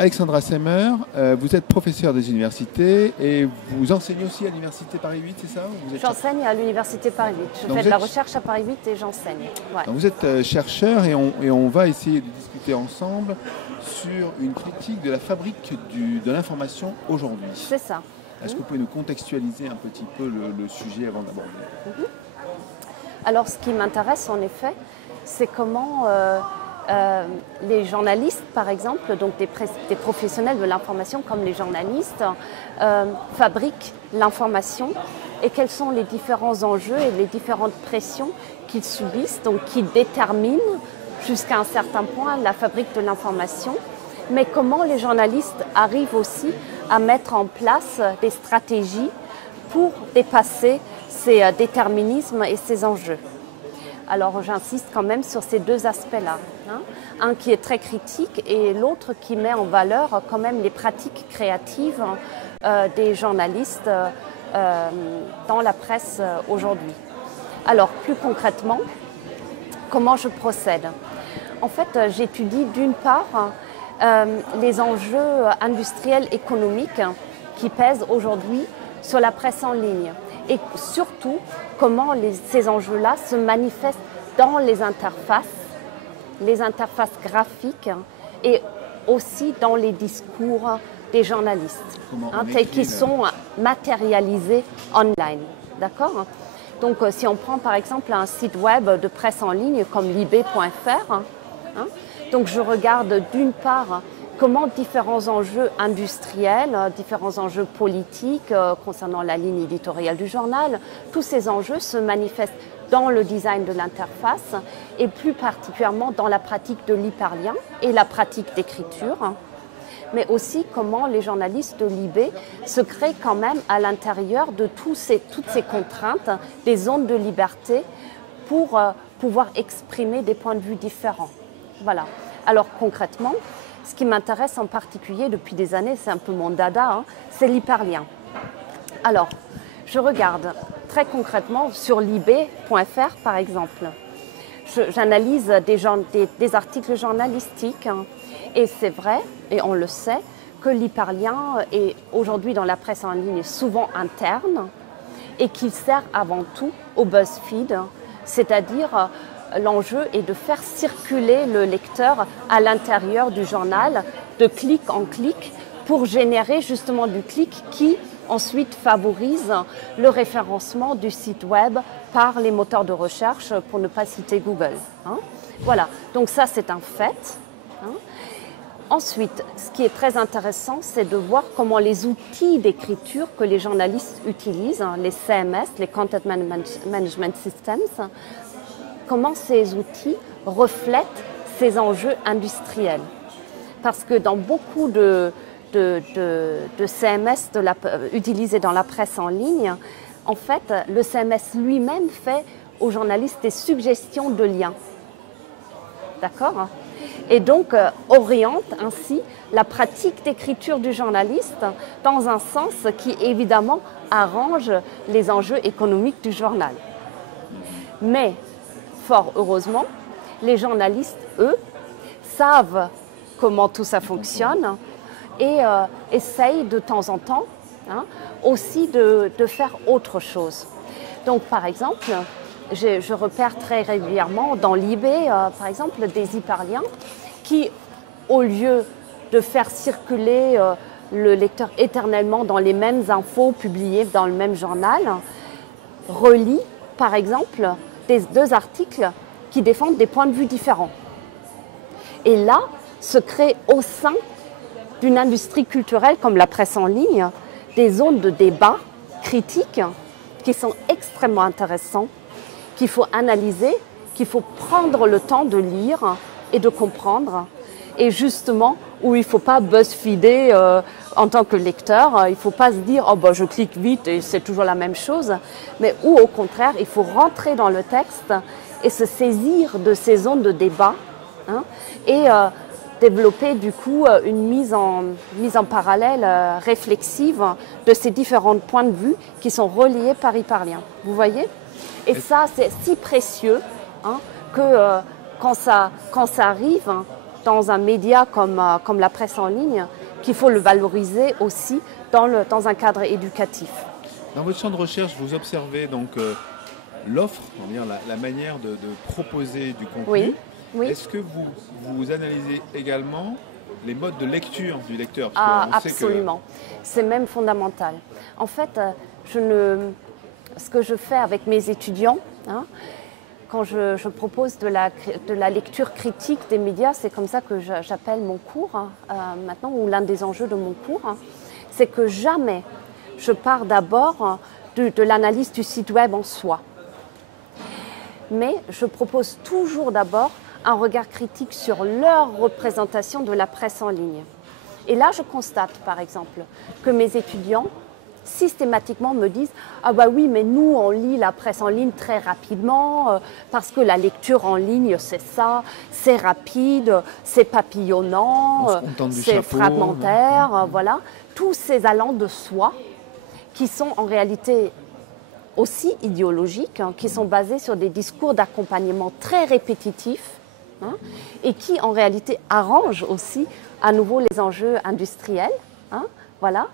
Alexandra Semmer, vous êtes professeure des universités et vous enseignez aussi à l'université Paris 8, c'est ça? J'enseigne à l'université Paris 8. Je fais de la recherche à Paris 8 et j'enseigne. Ouais. Donc vous êtes chercheur et on va essayer de discuter ensemble sur une critique de la fabrique de l'information aujourd'hui. C'est ça. Est-ce que vous pouvez nous contextualiser un petit peu le sujet avant d'aborder? Alors ce qui m'intéresse en effet, c'est comment les journalistes, par exemple, donc des professionnels de l'information comme les journalistes, fabriquent l'information et quels sont les différents enjeux et les différentes pressions qu'ils subissent, donc qui déterminent jusqu'à un certain point la fabrique de l'information, mais comment les journalistes arrivent aussi à mettre en place des stratégies pour dépasser ces déterminismes et ces enjeux. Alors j'insiste quand même sur ces deux aspects-là. Un qui est très critique et l'autre qui met en valeur quand même les pratiques créatives des journalistes dans la presse aujourd'hui. Alors plus concrètement, comment je procède? En fait, j'étudie d'une part les enjeux industriels économiques qui pèsent aujourd'hui sur la presse en ligne et surtout comment ces enjeux-là se manifestent dans les interfaces graphiques et aussi dans les discours des journalistes, tels qu'ils sont matérialisés online. D'accord? Donc si on prend par exemple un site web de presse en ligne comme Libé.fr, donc je regarde d'une part comment différents enjeux industriels, différents enjeux politiques concernant la ligne éditoriale du journal, tous ces enjeux se manifestent dans le design de l'interface et plus particulièrement dans la pratique de l'hyperlien et la pratique d'écriture, mais aussi comment les journalistes de Libé se créent quand même à l'intérieur de toutes ces contraintes, des zones de liberté pour pouvoir exprimer des points de vue différents. Voilà. Alors concrètement, ce qui m'intéresse en particulier depuis des années, c'est un peu mon dada, c'est l'hyperlien. Alors, je regarde très concrètement sur libé.fr par exemple. J'analyse des articles journalistiques et c'est vrai, et on le sait, que l'hyperlien est aujourd'hui dans la presse en ligne souvent interne et qu'il sert avant tout au BuzzFeed, c'est-à-dire l'enjeu est de faire circuler le lecteur à l'intérieur du journal, de clic en clic, pour générer justement du clic qui ensuite favorise le référencement du site web par les moteurs de recherche, pour ne pas citer Google. Voilà, donc ça c'est un fait. Ensuite, ce qui est très intéressant, c'est de voir comment les outils d'écriture que les journalistes utilisent, les CMS, les Content Management Systems, comment ces outils reflètent ces enjeux industriels. Parce que dans beaucoup de CMS utilisés dans la presse en ligne, en fait, le CMS lui-même fait aux journalistes des suggestions de liens. D'accord ? Et donc oriente ainsi la pratique d'écriture du journaliste dans un sens qui évidemment arrange les enjeux économiques du journal. Mais fort heureusement, les journalistes, eux, savent comment tout ça fonctionne et essayent de temps en temps aussi de faire autre chose. Donc par exemple, je repère très régulièrement dans Libé, par exemple, des hyperliens qui, au lieu de faire circuler le lecteur éternellement dans les mêmes infos publiées dans le même journal, relient, par exemple, deux articles qui défendent des points de vue différents. Et là, se crée au sein d'une industrie culturelle comme la presse en ligne, des zones de débat critiques qui sont extrêmement intéressantes, qu'il faut analyser, qu'il faut prendre le temps de lire et de comprendre. Et justement, où il ne faut pas buzzfeeder en tant que lecteur, il ne faut pas se dire « oh bah, je clique vite et c'est toujours la même chose », mais où au contraire, il faut rentrer dans le texte et se saisir de ces zones de débat et développer du coup une mise en parallèle réflexive de ces différents points de vue qui sont reliés par hyperlien. Vous voyez ? Et ça, c'est si précieux que quand ça arrive, dans un média comme la presse en ligne qu'il faut le valoriser aussi dans un cadre éducatif. Dans votre champ de recherche, vous observez donc l'offre, on va dire la manière de proposer du contenu. Oui, oui. Est-ce que vous analysez également les modes de lecture du lecteur? Ah, absolument. C'est même fondamental. En fait, ce que je fais avec mes étudiants, hein, quand je propose de la lecture critique des médias, c'est comme ça que j'appelle mon cours maintenant, ou l'un des enjeux de mon cours, c'est que jamais je pars d'abord de l'analyse du site web en soi. Mais je propose toujours d'abord un regard critique sur leur représentation de la presse en ligne. Et là, je constate, par exemple, que mes étudiants systématiquement me disent « Ah bah oui, mais nous, on lit la presse en ligne très rapidement parce que la lecture en ligne, c'est ça, c'est rapide, c'est papillonnant, c'est fragmentaire, voilà. » Tous ces allants de soi qui sont en réalité aussi idéologiques, qui sont basés sur des discours d'accompagnement très répétitifs et qui en réalité arrangent aussi à nouveau les enjeux industriels. Voilà.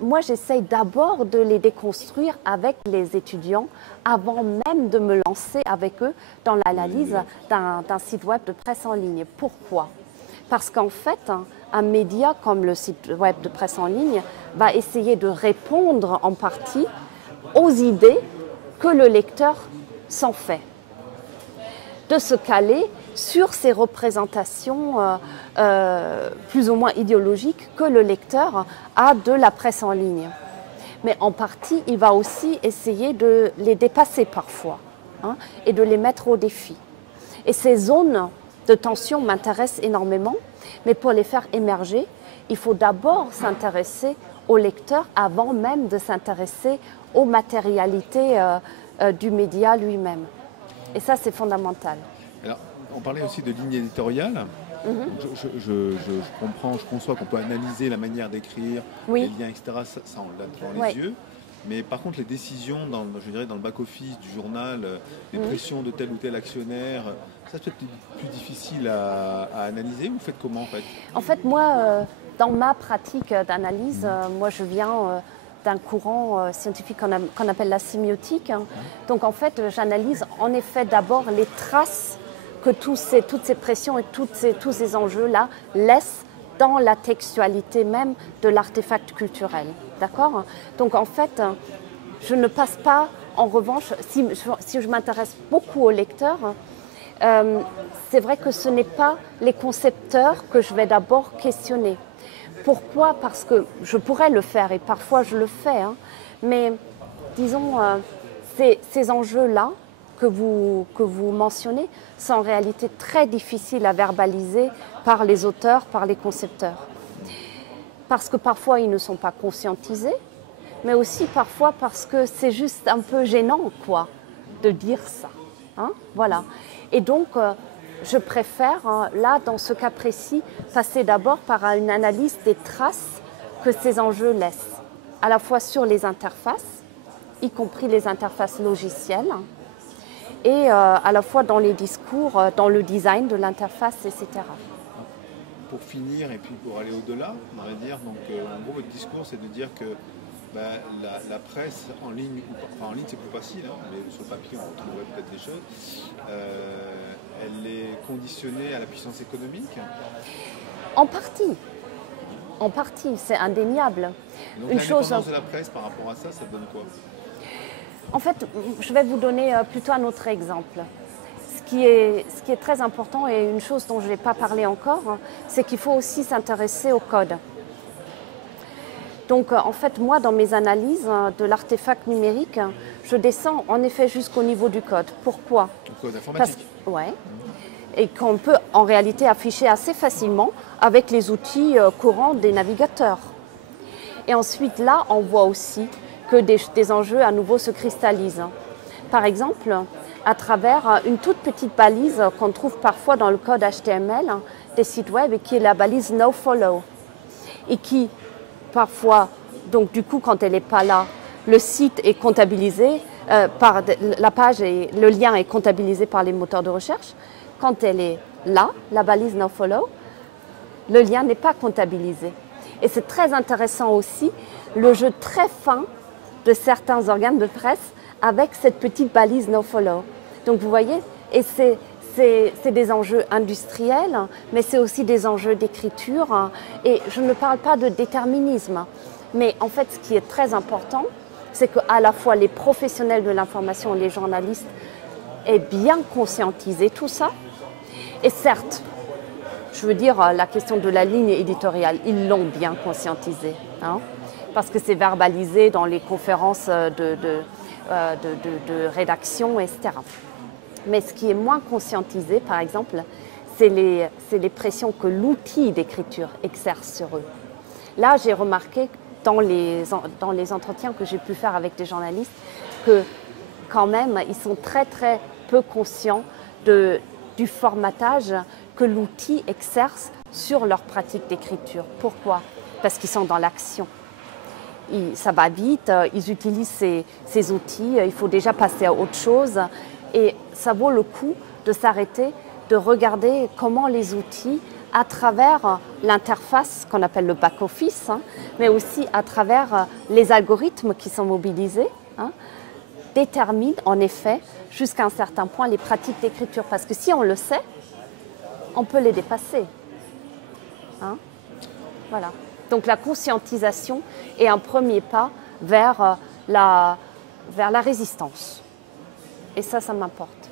Moi, j'essaye d'abord de les déconstruire avec les étudiants avant même de me lancer avec eux dans l'analyse d'un site web de presse en ligne. Pourquoi ? Parce qu'en fait, un média comme le site web de presse en ligne va essayer de répondre en partie aux idées que le lecteur s'en fait, de se caler sur ces représentations plus ou moins idéologiques que le lecteur a de la presse en ligne. Mais en partie, il va aussi essayer de les dépasser parfois et de les mettre au défi. Et ces zones de tension m'intéressent énormément, mais pour les faire émerger, il faut d'abord s'intéresser au lecteur avant même de s'intéresser aux matérialités du média lui-même. Et ça, c'est fondamental. Alors, on parlait aussi de ligne éditoriale. Je comprends, je conçois qu'on peut analyser la manière d'écrire, les liens, etc. Ça on l'a devant les yeux. Mais par contre, les décisions, je dirais, dans le back-office du journal, les pressions de tel ou tel actionnaire, ça c'est peut-être plus difficile à analyser. Vous faites comment en fait ? En fait, moi, dans ma pratique d'analyse, moi je viens d'un courant scientifique qu'on appelle la sémiotique. Donc en fait, j'analyse en effet d'abord les traces que toutes ces pressions et tous ces enjeux-là laissent dans la textualité même de l'artefact culturel. D'accord ? Donc en fait, je ne passe pas, en revanche, si je m'intéresse beaucoup au lecteur, c'est vrai que ce n'est pas les concepteurs que je vais d'abord questionner. Pourquoi ? Parce que je pourrais le faire et parfois je le fais, mais disons, ces enjeux-là que vous mentionnez sont en réalité très difficiles à verbaliser par les auteurs, par les concepteurs. Parce que parfois ils ne sont pas conscientisés, mais aussi parfois parce que c'est juste un peu gênant, quoi, de dire ça. Voilà. Et donc, je préfère, là, dans ce cas précis, passer d'abord par une analyse des traces que ces enjeux laissent, à la fois sur les interfaces, y compris les interfaces logicielles, et à la fois dans les discours, dans le design de l'interface, etc. Pour finir, et puis pour aller au-delà, on va dire, donc en gros, votre discours, c'est de dire que la presse en ligne, enfin en ligne c'est plus facile, mais sur le papier on retrouve peut-être des choses, elle est conditionnée à la puissance économique ? En partie, c'est indéniable. Donc l'indépendance de la presse par rapport à ça, ça donne quoi ? En fait, je vais vous donner plutôt un autre exemple. Ce qui est très important et une chose dont je n'ai pas parlé encore, c'est qu'il faut aussi s'intéresser au code. Donc en fait, moi, dans mes analyses de l'artefact numérique, je descends en effet jusqu'au niveau du code. Pourquoi ? Le code informatique. Et qu'on peut en réalité afficher assez facilement avec les outils courants des navigateurs. Et ensuite, là, on voit aussi que des enjeux à nouveau se cristallisent. Par exemple, à travers une toute petite balise qu'on trouve parfois dans le code HTML des sites web et qui est la balise nofollow. Et qui, parfois, donc du coup, quand elle n'est pas là, le site est comptabilisé par la page et le lien est comptabilisé par les moteurs de recherche. Quand elle est là, la balise nofollow, le lien n'est pas comptabilisé. Et c'est très intéressant aussi le jeu très fin de certains organes de presse avec cette petite balise nofollow. Donc vous voyez, et c'est des enjeux industriels, mais c'est aussi des enjeux d'écriture. Et je ne parle pas de déterminisme, mais en fait, ce qui est très important, c'est qu'à la fois les professionnels de l'information et les journalistes aient bien conscientisé tout ça. Et certes, je veux dire, la question de la ligne éditoriale, ils l'ont bien conscientisé, hein, parce que c'est verbalisé dans les conférences de rédaction, etc. Mais ce qui est moins conscientisé, par exemple, c'est les pressions que l'outil d'écriture exerce sur eux. Là, j'ai remarqué dans les entretiens que j'ai pu faire avec des journalistes que quand même, ils sont très très peu conscients du formatage que l'outil exerce sur leur pratique d'écriture. Pourquoi? Parce qu'ils sont dans l'action. Ça va vite, ils utilisent ces outils, il faut déjà passer à autre chose. Et ça vaut le coup de s'arrêter, de regarder comment les outils, à travers l'interface qu'on appelle le back-office, hein, mais aussi à travers les algorithmes qui sont mobilisés, hein, déterminent en effet jusqu'à un certain point les pratiques d'écriture. Parce que si on le sait, on peut les dépasser. Hein, voilà. Donc la conscientisation est un premier pas vers la résistance. Et ça m'importe.